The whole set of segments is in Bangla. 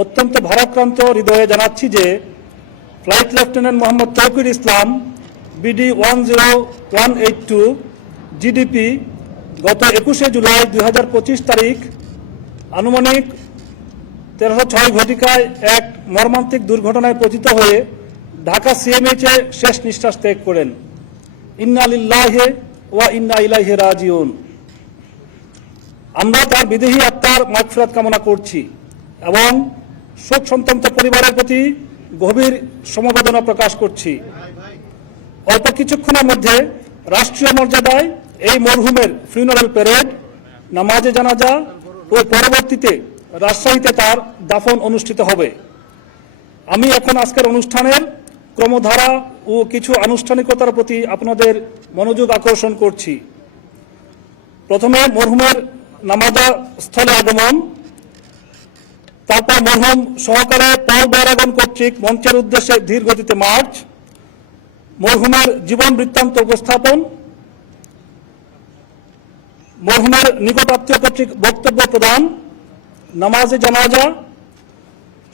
অত্যন্ত ভারাক্রান্ত হৃদয়ে জানাচ্ছি যে ফ্লাইট লেফটেন্যান্ট মোহাম্মদ তৌকির ইসলাম BD 10182 GDP গত 21শে জুলাই 2025 তারিখ আনুমানিক 13:06 ঘটিকায় এক মর্মান্তিক দুর্ঘটনায় পতিত হয়ে ঢাকা CMH-এ শেষ নিঃশ্বাস ত্যাগ করেন। ইন্না লিল্লাহি ওয়া ইন্না ইলাইহি রাজিউন। আমরা তার বিদেহী আত্মার মাগফিরাত কামনা করছি এবং শোক সন্তপ্ত পরিবারের প্রতি গভীর সমবেদনা প্রকাশ করছি। অল্প কিছুক্ষণের মধ্যে রাষ্ট্রীয় মর্যাদায় এই মরহুমের ফিউনারাল প্যারেড, নামাজে জানাজা ও পরবর্তীতে রাজশাহীতে তার দাফন অনুষ্ঠিত হবে। আমি এখন আজকের অনুষ্ঠানের ক্রমধারা ও কিছু আনুষ্ঠানিকতার প্রতি আপনাদের মনোযোগ আকর্ষণ করছি। প্রথমে মরহুমের নামাজা স্থলে আগমন, তারপর মরহুম সহকারে পল বেয়ারাগন কর্তৃক মঞ্চের উদ্দেশ্যে ধীর গতিতে মার্চ, মরহুমের জীবন বৃত্তান্ত উপস্থাপন, মরহুমের নিকটাত্মীয় কর্তৃক বক্তব্য প্রদান, নামাজে জানাজা,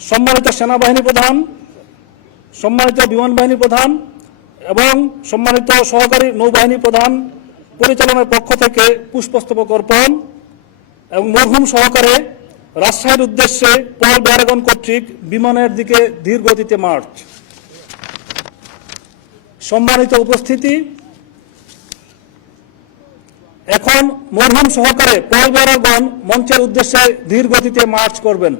সম্মানিত সেনাবাহিনী প্রধান, সম্মানিত বিমান বাহিনী প্রধান এবং সম্মানিত সহকারী নৌবাহিনী প্রধান পরিচালনার পক্ষ থেকে পুষ্পস্তবক অর্পণ এবং মরহুম সহকারে রাজশাহীর উদ্দেশ্যে পল বেয়ারাগন কর্তৃক বিমানের দিকে ধীর গতিতে মার্চ। সম্মানিত উপস্থিতি, এখন মরহুম সহকারে পল বেয়ারাগন মঞ্চের উদ্দেশ্যে ধীর গতিতে মার্চ করবেন।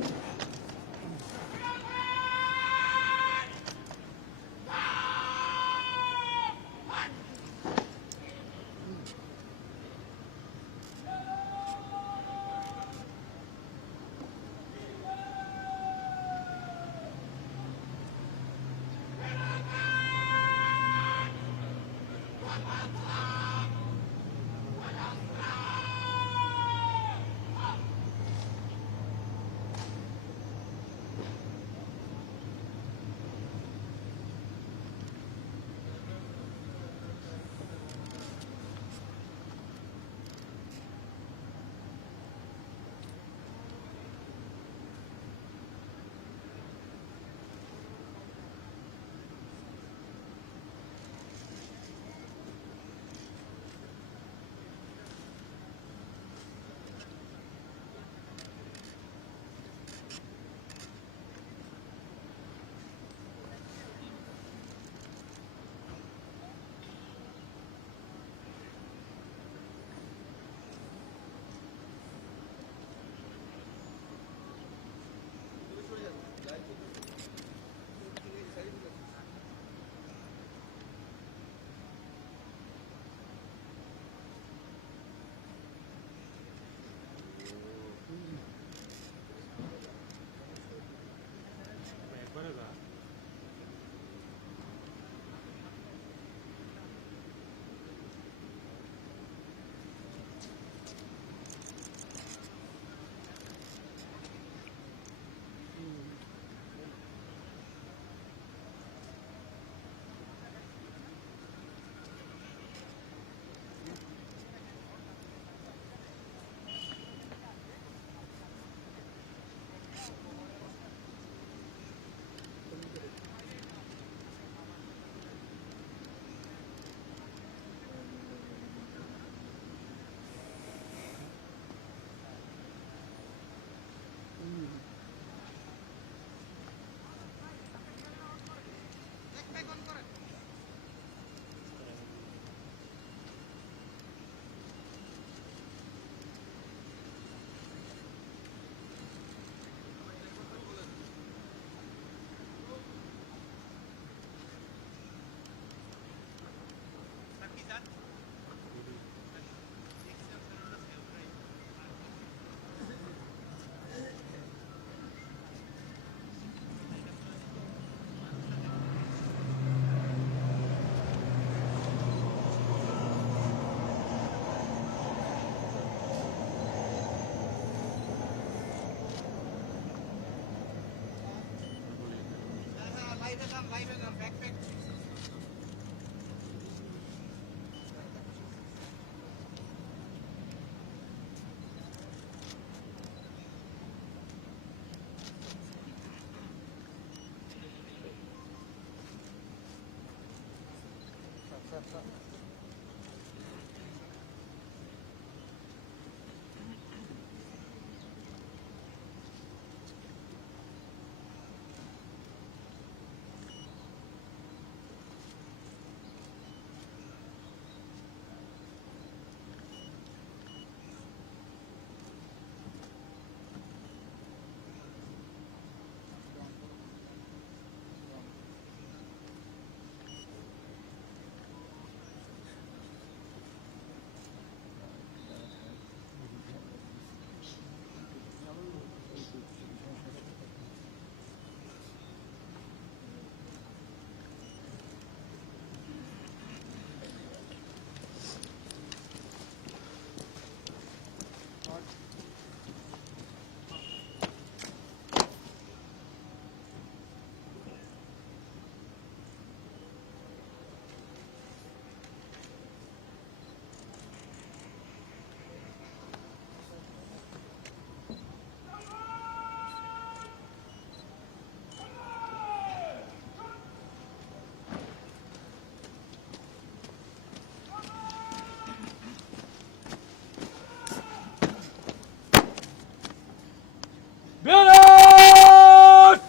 Berat!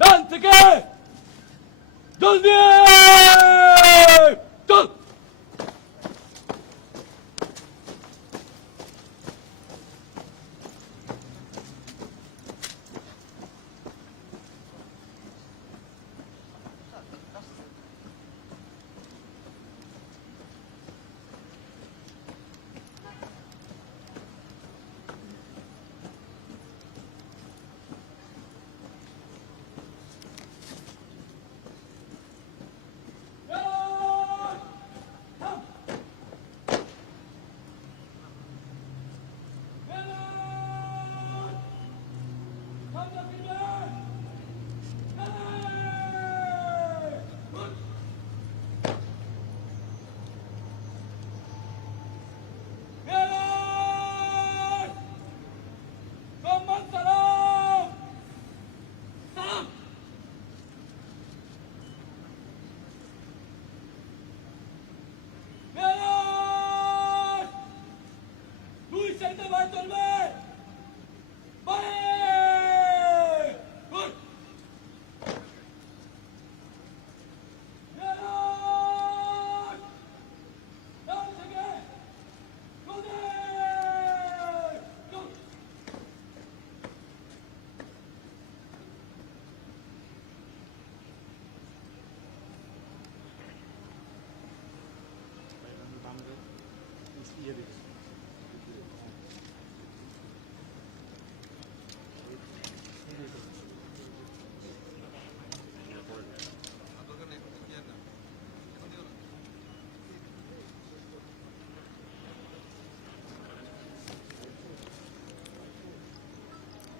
Dan tekan! Dönmeyin! Dön!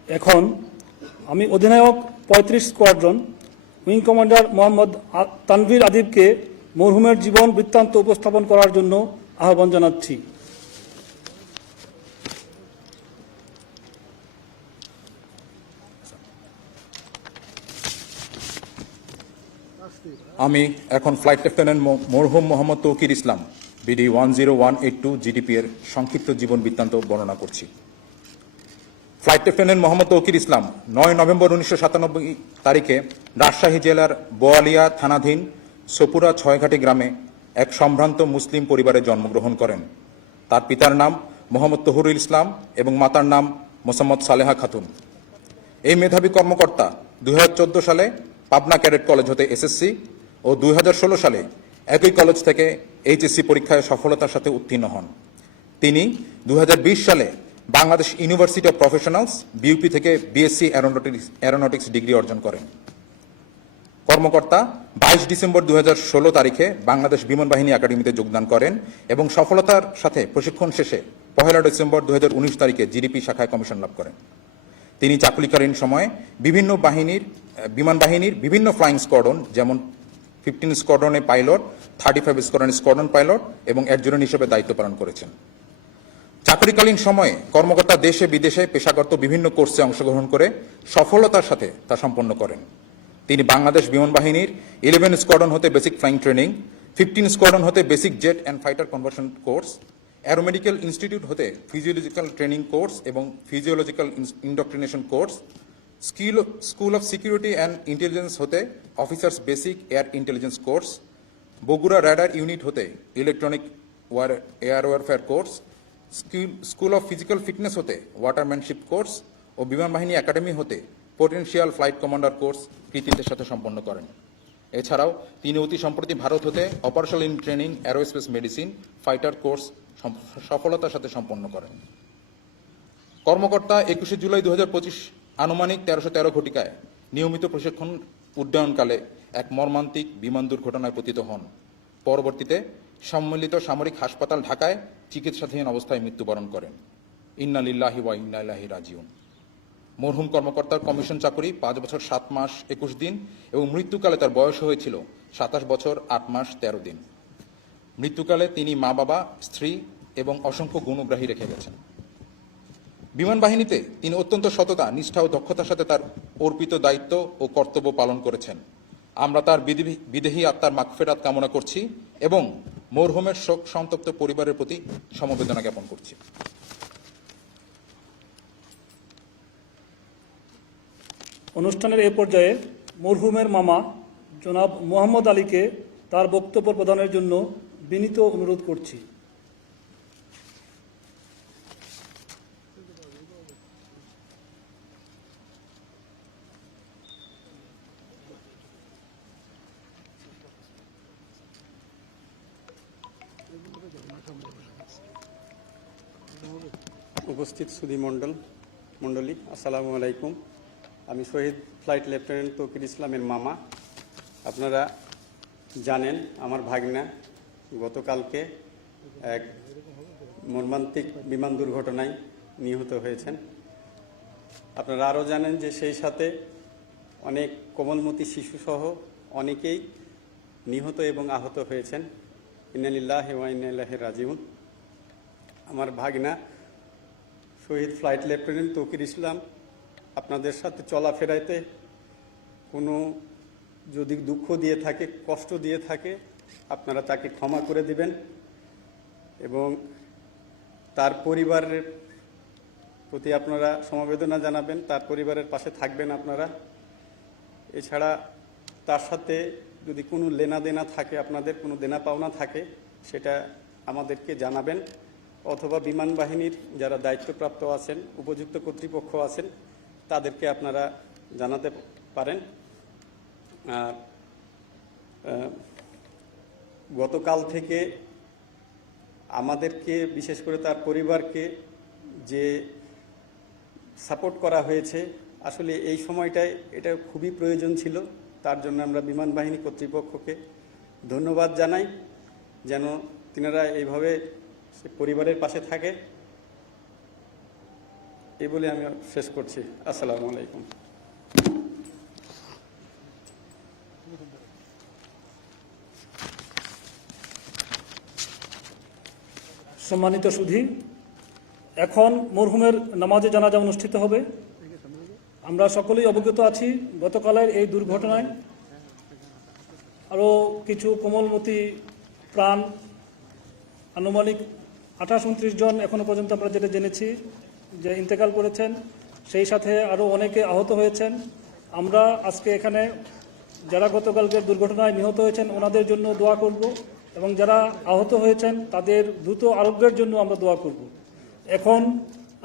এখন আমি অধিনায়ক ৩৫ squadron wing commander Mohammad Tanvir আদিবকে মরহুমের জীবন বৃত্তান্ত উপস্থাপন করার জন্য আহ্বান জানাচ্ছি। আমি এখন ফ্লাইট লেফটেন্যান্ট মরহুম মোহাম্মদ তৌকির ইসলাম বিডি 10182 জিডিপি এর সংক্ষিপ্ত জীবন বৃত্তান্ত বর্ণনা করছি। ফ্লাইট লেফটেন্যান্ট মোহাম্মদ তৌকির ইসলাম 9 নভেম্বর 1997 তারিখে রাজশাহী জেলার বোয়ালিয়া থানাধীন সপুরা ছয়ঘাটি গ্রামে এক সম্ভ্রান্ত মুসলিম পরিবারে জন্মগ্রহণ করেন। তার পিতার নাম মোহাম্মদ তহুরুল ইসলাম এবং মাতার নাম মোসাম্মদ সালেহা খাতুন। এই মেধাবী কর্মকর্তা 2014 সালে পাবনা ক্যাডেট কলেজ হতে এসএসসি ও 2016 সালে একই কলেজ থেকে এইচএসসি পরীক্ষায় সফলতার সাথে উত্তীর্ণ হন। তিনি 2020 সালে Bangladesh university of professionals BUP থেকে বিএসসি অ্যারোনটিক্স ডিগ্রি অর্জন করেন। কর্মকর্তা 22 ডিসেম্বর 2016 তারিখে বাংলাদেশ বিমান বাহিনী একাডেমিতে যোগদান করেন এবং সফলতার সাথে প্রশিক্ষণ শেষে 1 ডিসেম্বর 2019 তারিখে জিডিপি শাখায় কমিশন লাভ করেন। তিনি চাকুরিকালীন সময়ে বিমান বাহিনীর বিভিন্ন ফ্লাইং স্কোয়াড্রন যেমন 15 স্কোয়াড্রনে পাইলট, 35 স্কোয়াড্রনে স্কোয়াড্রন পাইলট এবং অ্যাডজুটেন্ট হিসেবে দায়িত্ব পালন করেছেন। চাকুরিকালীন সময়ে কর্মকর্তা দেশে বিদেশে পেশাগত বিভিন্ন কোর্সে অংশগ্রহণ করে সফলতার সাথে তা সম্পন্ন করেন। তিনি বাংলাদেশ বিমান বাহিনীর 11 স্কোয়াড্রন হতে বেসিক ফ্লাইং ট্রেনিং, 15 স্কোয়াড্রন হতে basic jet and fighter conversion course, aeromedical institute হতে ফিজিওলজিক্যাল ট্রেনিং কোর্স এবং physiological indoctrination course, school of security and intelligence হতে officers basic air intelligence course, Bogura radar unit হতে electronic air warfare course, school of physical fitness হতে ওয়াটারম্যানশিপ কোর্স ও বিমান বাহিনী একাডেমি হতে পোটেনশিয়াল ফ্লাইট কমান্ডার কোর্স কৃতিত্বের সাথে সম্পন্ন করেন। এছাড়াও তিনি অতি সম্প্রতি ভারত হতে operational in training aerospace medicine fighter course সফলতার সাথে সম্পন্ন করেন। কর্মকর্তা 21 জুলাই 2025 আনুমানিক 1313 ঘটিকায় নিয়মিত প্রশিক্ষণ উড্ডয়নকালে এক মর্মান্তিক বিমান দুর্ঘটনায় পতিত হন। পরবর্তীতে সম্মিলিত সামরিক হাসপাতাল ঢাকায় চিকিৎসাধীন অবস্থায় মৃত্যুবরণ করেন। ইন্না লিল্লাহি ওয়া ইন্না ইলাইহি রাজিউন। মরহুম কর্মকর্তার কমিশন চাকরি 5 বছর 7 মাস 21 দিন এবং মৃত্যুকালে তার বয়স হয়েছিল 27 বছর 8 মাস 13 দিন। মৃত্যুকালে তিনি মা বাবা, স্ত্রী এবং অসংখ্য গুণগ্রাহী রেখে গেছেন। বিমান বাহিনীতে তিনি অত্যন্ত সততা, নিষ্ঠা ও দক্ষতার সাথে তার অর্পিত দায়িত্ব ও কর্তব্য পালন করেছেন। আমরা তার বিদেহী আত্মার মাগফিরাত কামনা করছি এবং মরহুমের শোক সন্তপ্ত পরিবারের প্রতি সমবেদনা জ্ঞাপন করছি। অনুষ্ঠানের এ পর্যায়ে মরহুমের মামা জনাব মোহাম্মদ আলীকে তার বক্তব্য প্রদানের জন্য বিনীত অনুরোধ করছি। উপস্থিত সুধী মণ্ডলী, আসসালামু আলাইকুম। আমি শহীদ ফ্লাইট লেফটেন্যান্ট তৌকির ইসলামের মামা। আপনারা জানেন আমার ভাগনা গতকালকে এক মর্মান্তিক বিমান দুর্ঘটনায় নিহত হয়েছেন। আপনারা আরও জানেন যে সেই সাথে অনেক কোমলমতি শিশুসহ অনেকেই নিহত এবং আহত হয়েছেন। ইন্না লিল্লাহি ওয়া ইন্না ইলাইহি রাজিউন। আমার ভাগনা শহীদ ফ্লাইট লেফটেন্যান্ট তৌকির ইসলাম আপনাদের সাথে চলাফেরাতে কোনো যদি দুঃখ দিয়ে থাকে, কষ্ট দিয়ে থাকে, আপনারা তাকে ক্ষমা করে দিবেন এবং তার পরিবারের প্রতি আপনারা সমবেদনা জানাবেন, তার পরিবারের পাশে থাকবেন আপনারা। এছাড়া তার সাথে যদি কোনো লেনাদেনা থাকে, আপনাদের কোনো দেনা পাওনা থাকে, সেটা আমাদেরকে জানাবেন, অথবা বিমান বাহিনীর যারা দায়িত্বপ্রাপ্ত আছেন, উপযুক্ত কর্তৃপক্ষ আছেন, তাদেরকে আপনারা জানাতে পারেন। আর গতকাল থেকে আমাদেরকে, বিশেষ করে তার পরিবারকে যে সাপোর্ট করা হয়েছে, আসলে এই সময়টায় এটা খুবই প্রয়োজন ছিল। তার জন্য আমরা বিমান বাহিনী কর্তৃপক্ষকে ধন্যবাদ জানাই, যেন তিনারা এইভাবে পরিবারের পাশে থাকে। এই বলে আমি শেষ করছি। আসসালামু আলাইকুম। সম্মানিত সুধী, এখন মরহুমের নামাজে জানাজা অনুষ্ঠিত হবে। আমরা সকলেই অবগত আছি গতকালের এই দুর্ঘটনায় আরও কিছু কোমলমতি প্রাণ, আনুমানিক 28-29 জন এখনো পর্যন্ত আমরা যেটা জেনেছি যে ইন্তেকাল করেছেন, সেই সাথে আরও অনেকে আহত হয়েছেন। আমরা আজকে এখানে যারা গতকালকের দুর্ঘটনায় নিহত হয়েছেন ওনাদের জন্য দোয়া করব এবং যারা আহত হয়েছেন তাদের দ্রুত আরোগ্যের জন্য আমরা দোয়া করব। এখন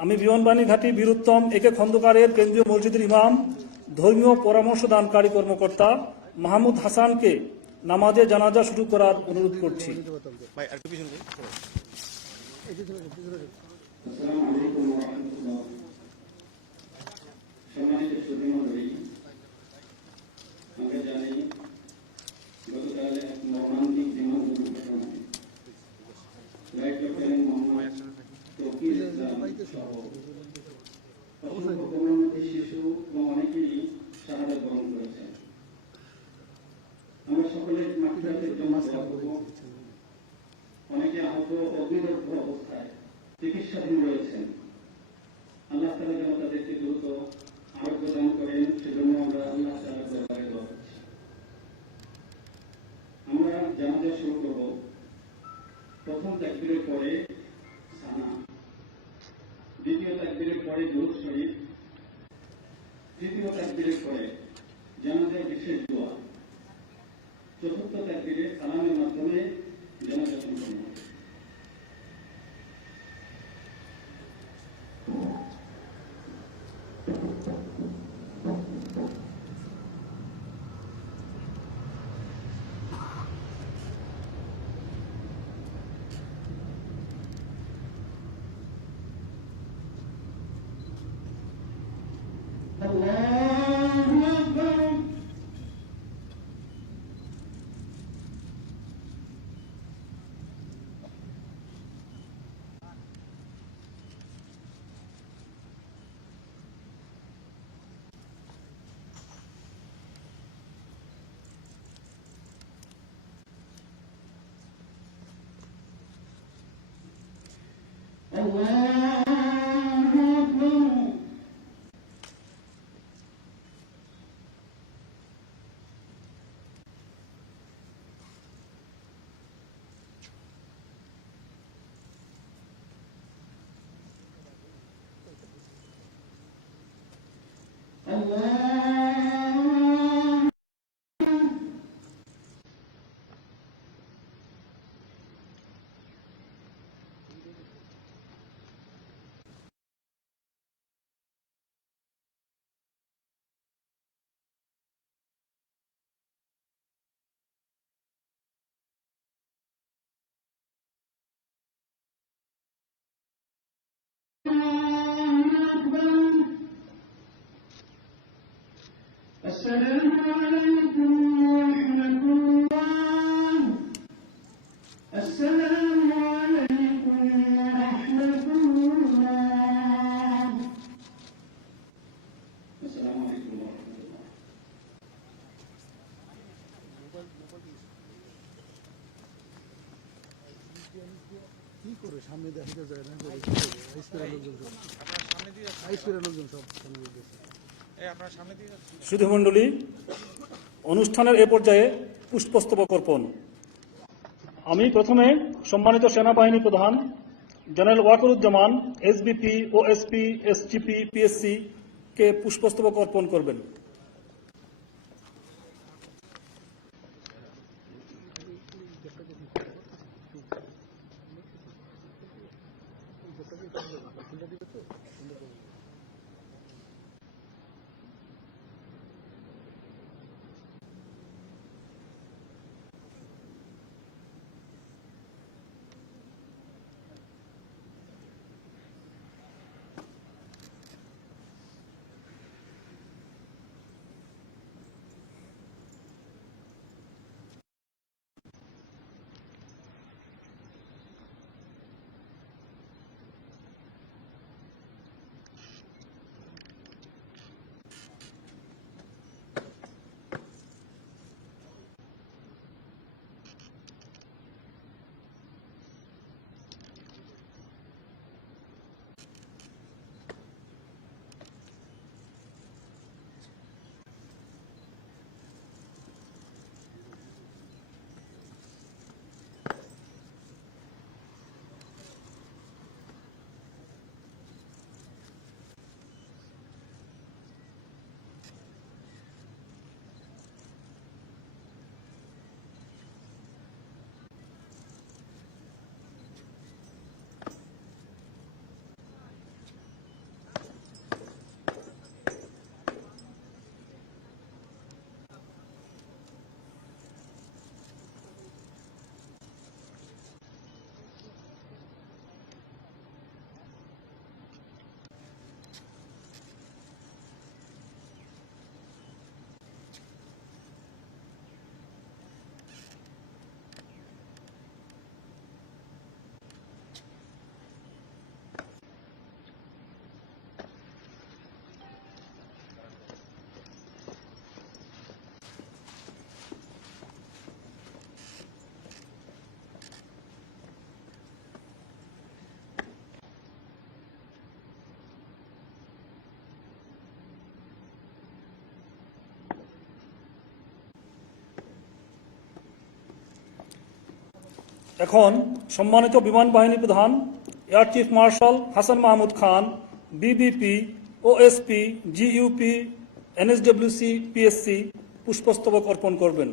আমি বিমানবাহিনী ঘাঁটি বীরুত্তম একে খন্দকারের কেন্দ্রীয় মসজিদের ইমাম, ধর্মীয় পরামর্শদানকারী কর্মকর্তা মাহমুদ হাসানকে নামাজে জানাজা শুরু করার অনুরোধ করছি। আমরা জানি গতকাল এক মর্মান্তিক বিমান দুর্ঘটনায় ফ্লাইট লেফটেন্যান্ট মোহাম্মদ তৌকির ইসলাম সহ অসংখ্য কোমলমতি শিশু এবং অনেকেই শাহাদাত বরণ করেছেন। আমরা সকলে মাগফিরাতের জন্য দোয়া করব। অনেকে আহত অগ্নিদগ্ধ অবস্থায় চিকিৎসাধীন রয়েছেন। আল্লাহ তাআলা যেন তাদেরকে দ্রুত আরোগ্য দান করেন, সেজন্য আমরা আল্লাহ তাআলার দরবারে দোয়া করছি। আমরা জানাজা শুরু করব। তাকবীরের পরে জানাজার বিশেষ দোয়া, চতুর্থ তাকবীরে সালামের মাধ্যমে জানাজা সম্পন্ন হবে। আল্লাহু আকবার। আল্লাহু আকবার। আল্লাহ السلام عليكم ورحمة الله. السلام عليكم ورحمة الله. السلام عليكم ورحمة الله. কি করে সামনে দেখা যায় না করে আইসপেরা লোকজন সব সামনে দিয়েছে। সুধী মণ্ডলী, অনুষ্ঠানের এ পর্যায়ে পুষ্পস্তবক অর্পণ। আমি প্রথমে সম্মানিত সেনাবাহিনী প্রধান general Wakeruzzaman SBP, OSP, SGP, PSC কে পুষ্পস্তবক অর্পণ করবেন। এখন সম্মানিত বিমান বাহিনী প্রধান air chief marshal Hasan Mahmud Khan, BBP, OSP, GUP NSWC PSC পুষ্পস্তবক অর্পণ করবেন।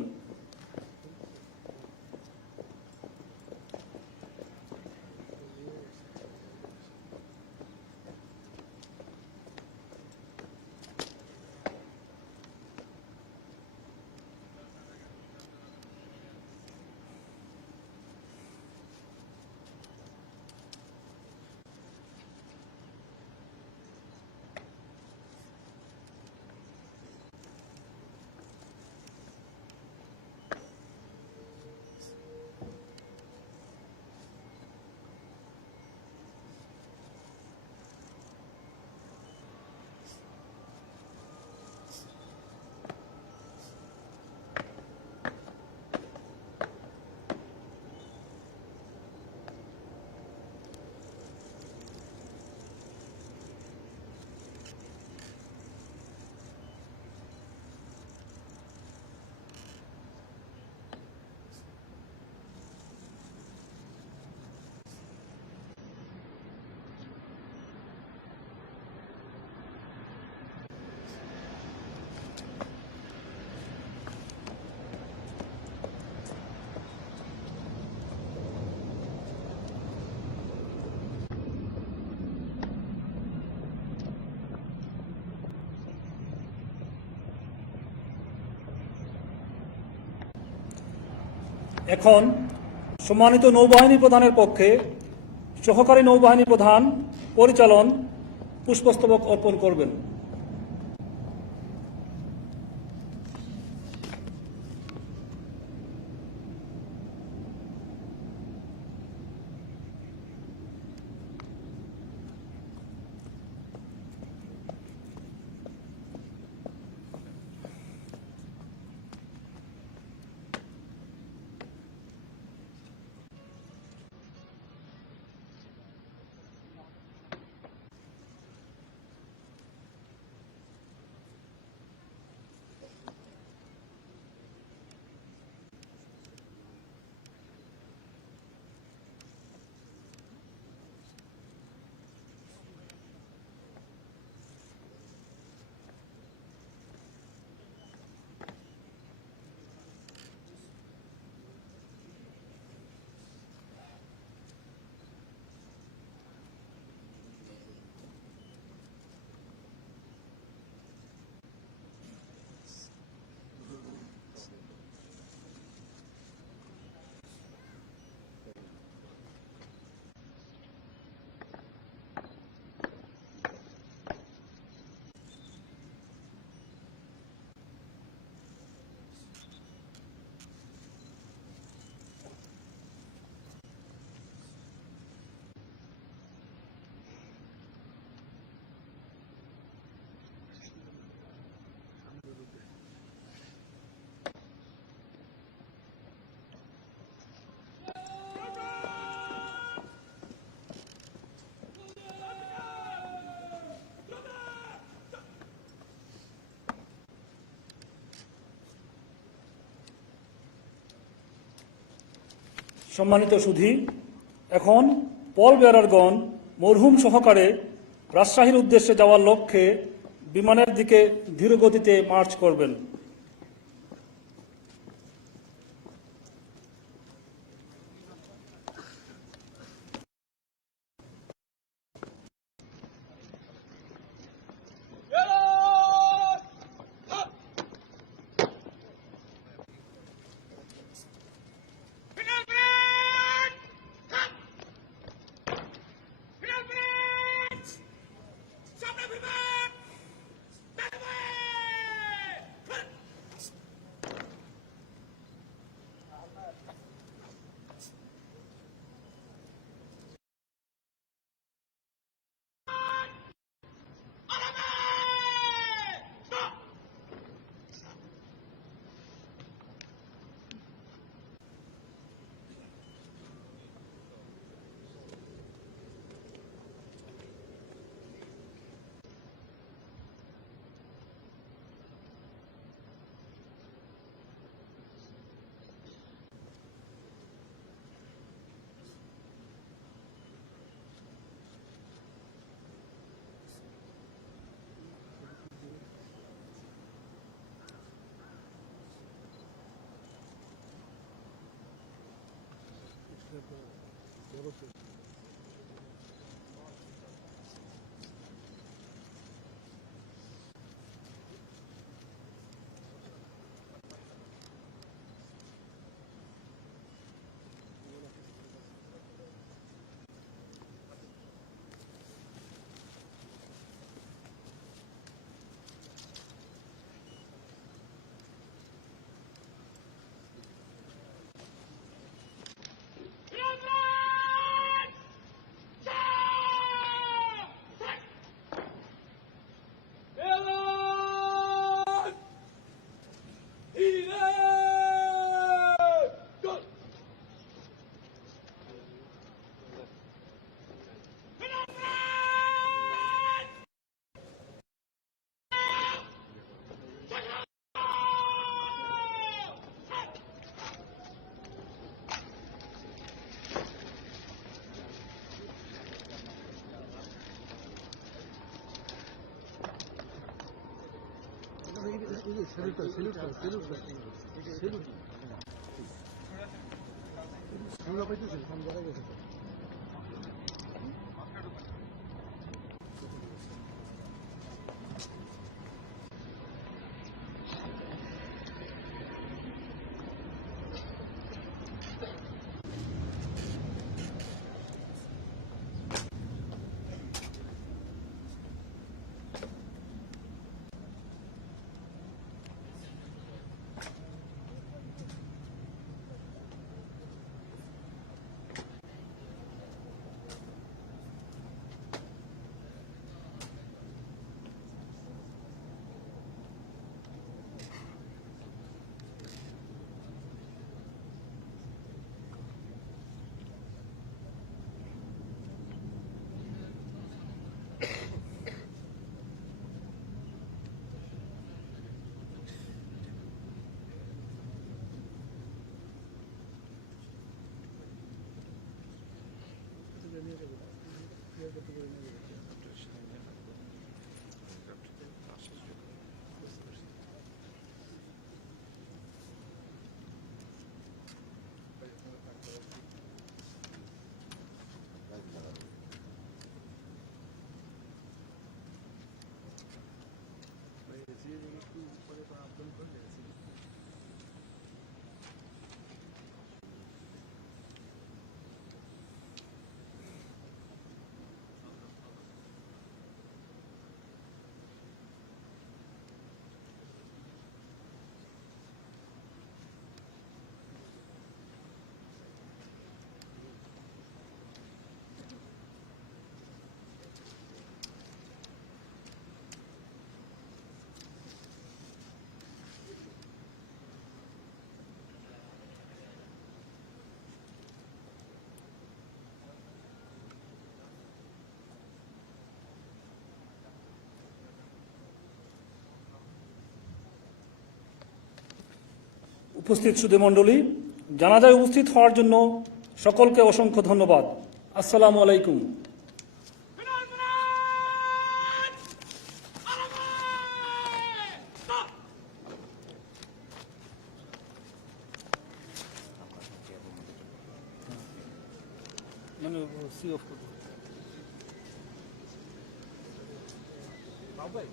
এখন সম্মানিত নৌবাহিনী প্রধানের পক্ষে সহকারী নৌবাহিনী প্রধান পরিচালন পুষ্পস্তবক অর্পণ করবেন। সম্মানিত সুধী, এখন পল বেয়ারারগণ মরহুম সহকারে রাজশাহীর উদ্দেশ্যে যাওয়ার লক্ষ্যে বিমানের দিকে ধীরগতিতে মার্চ করবেন। Sabre, এই যে সেলুটটা আমরা পাইতেছি ফোন করা গেছে উপস্থিত সুধীমণ্ডলী, জানাজায় উপস্থিত হওয়ার জন্য সকলকে অসংখ্য ধন্যবাদ। আসসালামু আলাইকুম। ভাই